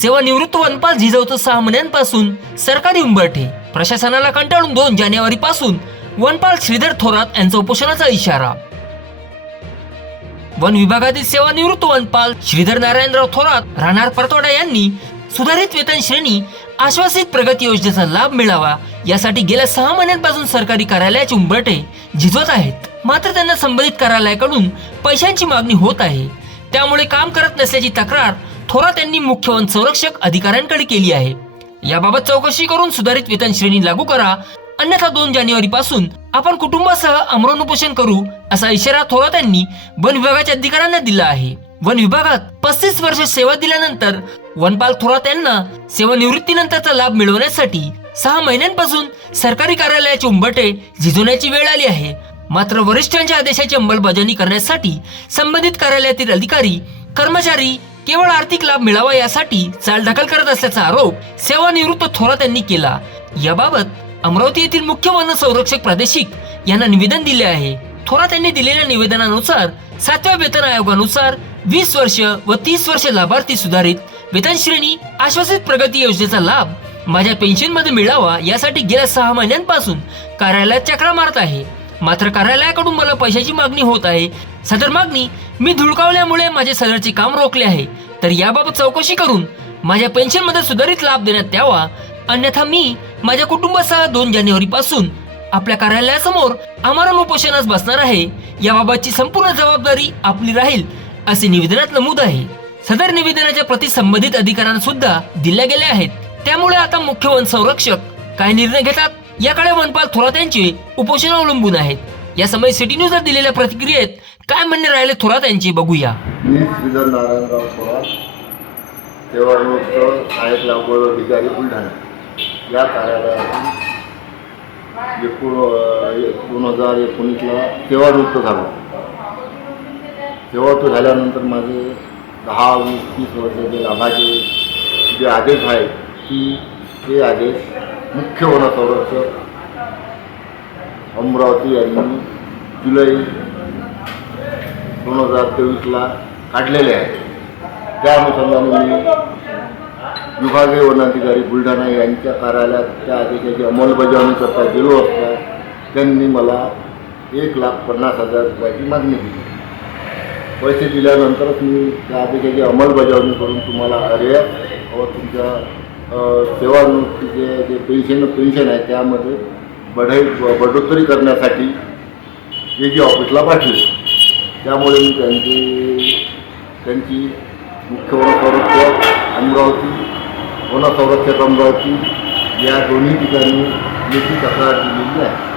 सेवानिवृत्त वनपाल झिजवतो सहा महिन्यांपासून सरकारी उंबरठे. प्रशासनाला कंटाळून दोन जानेवारी पासून वनपाल श्रीधर थोरात यांचा उपोषणाचा इशारा. वन विभागातील सेवानिवृत्त वनपाल श्रीधर नारायणराव थोरात राहणार परतोडा यांनी सुधारित वेतन श्रेणी आश्वासित प्रगती योजनेचा लाभ मिळावा यासाठी गेल्या सहा महिन्यांपासून सरकारी कार्यालयाचे उंबरटे झिजवत आहेत. मात्र त्यांना संबंधित कार्यालयाकडून पैशांची मागणी होत आहे. त्यामुळे काम करत नसल्याची तक्रार थोरात यांनी मुख्य वन संरक्षक अधिकाऱ्यांकडे केली आहे. याबाबत चौकशी करून सुधारित वेतन श्रेणी लागू करा. अन्यथा दोन जानेवारी पासून आपण कुटुंबासह अमरण उपोषण करू असा इशारा थोरात यांनी वन विभागाच्या अधिकाऱ्यांना दिला आहे. वन विभागात पस्तीस वर्ष सेवा दिल्यानंतर वनपाल थोरात यांना सेवानिवृत्तीनंतरचा लाभ मिळवण्यासाठी सहा महिन्यांपासून सरकारी कार्यालयाचे उंबटे झिजवण्याची वेळ आली आहे. मात्र वरिष्ठांच्या आदेशाची अंमलबजावणी करण्यासाठी संबंधित कार्यालयातील अधिकारी कर्मचारी केवळ आर्थिक लाभ मिळावा यासाठी चालढकल करत असल्याचा आरोप सेवानिवृत्त थोरात यांनी केला. याबाबत अमरावती येथील मुख्य वन संरक्षक प्रादेशिक यांना निवेदन दिले आहे. थोरात यांनी दिलेल्या निवेदनानुसार सातव्या वेतन आयोगानुसार वीस वर्ष व तीस वर्ष लाभार्थी सुधारित वेतन श्रेणी आश्वासित प्रगती योजनेचा लाभ माझ्या पेन्शनमध्ये मिळावा यासाठी गेल्या सहा महिन्यांपासून कार्यालयात चक्रा मारत आहे. मात्र कार्यालयाकडून मला पैशाची मागणी होत आहे. सदर मागणी मी धुडकावल्यामुळे माझे सदरचे काम रोखले आहे. तर याबाबत चौकशी करून माझ्या पेन्शनमध्ये सुधारित लाभ देण्यात यावा अन्यथा मी माझ्या कुटुंबासह दोन जानेवारी पासून आपल्या कार्यालयासमोर आम्हाला उपोषणास बसणार आहे. याबाबतची संपूर्ण जबाबदारी आपली राहील असे निवेदनात नमूद आहे. सदर निवेदनाच्या प्रति संबंधित अधिकाऱ्यांना सुद्धा दिल्या गेल्या आहेत. त्यामुळे आता मुख्य वन संरक्षक काय निर्णय घेतात? याकडे वनपाल थोरात यांचे उपोषण अवलंबून आहेत. या समय सिटी न्यूजला दिलेल्या प्रतिक्रियेत काय म्हणणे राहिले थोरात यांचे बघूया. मी श्रीधर नारायणराव थोरात सेवानिवृत्त सहाय्यक लागवड अधिकारी बुलढाणा. या कार्यालयातून एकूण दोन हजार एकोणीसला सेवानिवृत्त झालो. सेवानिवृत्त झाल्यानंतर माझे दहा वीस तीस वर्षाचे लाभाचे जे आदेश आहेत की ते आदेश मुख्य वन संरक्षक अमरावती यांनी जुलै दोन हजार तेवीसला काढलेले आहे. त्या अनुषंगाने मी विभागीय वनाधिकारी बुलढाणा यांच्या कार्यालयात त्या आदेशाची अंमलबजावणी करता गेलो असता त्यांनी मला एक लाख पन्नास हजार रुपयाची मागणी केली. पैसे दिल्यानंतरच मी त्या आदेशाची अंमलबजावणी करून तुम्हाला अर्यत व तुमच्या सेवानिवृत्तीचे जे पेन्शन पेन्शन आहे त्यामध्ये बढाई बढोत्तरी करण्यासाठी जे जी ऑफिसला पाठवले. त्यामुळे मी त्यांची त्यांची मुख्य वनसंरक्षक अमरावती वनसंरक्षक अमरावती या दोन्ही ठिकाणी याची तक्रार दिलेली आहे.